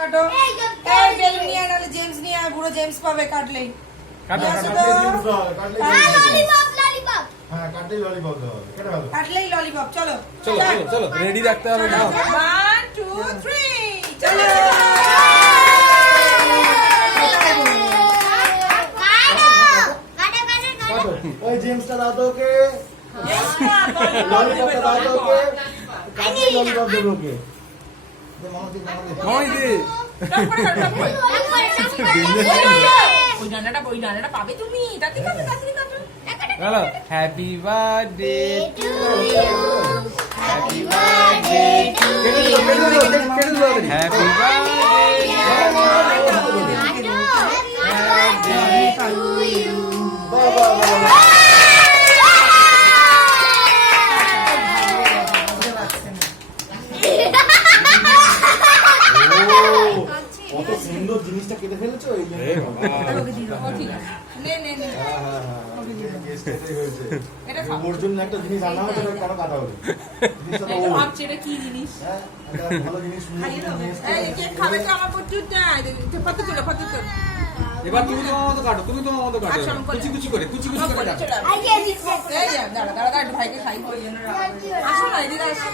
কাটো এই বেলুন নিয়ে নালে জেমস নিয়ে আর বুড়ো জেমস পাবে কাটলেই কাটো হ্যাঁ কাটলেই ললিপপ দাও কেটে ভালো কাটলেই ললিপপ চলো চলো চলো চলো রেডি রাখতে হবে না 1 2 3 চলো কাটো ওই জেমসটা দাও তো ওকে জেমস না ললিপপটা দাও তো ওকে কাটলেই ললিপপ দেবো ওকে দে মামা দে নয় দে ওই ডানাটা পাবে তুমি তাড়াতাড়ি কাটো তাড়াতাড়ি কাটো hello happy birthday to happy birthday happy কত সুন্দর জিনিসটা কেটে ফেলেছো এই জন্য নে নে নে এটা খাও ওর জন্য একটা জিনিস আনা হতো কেন কাটা হলো জিনিসটা তো এটা ওর। ভাবছি এটা কি জিনিস হ্যাঁ, একটা ভালো জিনিস সুন্দর খাইয়ে দাও জিনিস এই কেক খাবে তো আমার প্রচুর দেয় ফটো তুলো এবার তুমি তোমার মতো কাটো তুমি তোমার মতো কাটো আচ্ছা, আমি করে কুচি করে কাটো এই দাঁড়া দাঁড়া দাঁড়া একটু ভাইকে খাই আসো না এদিকে আসো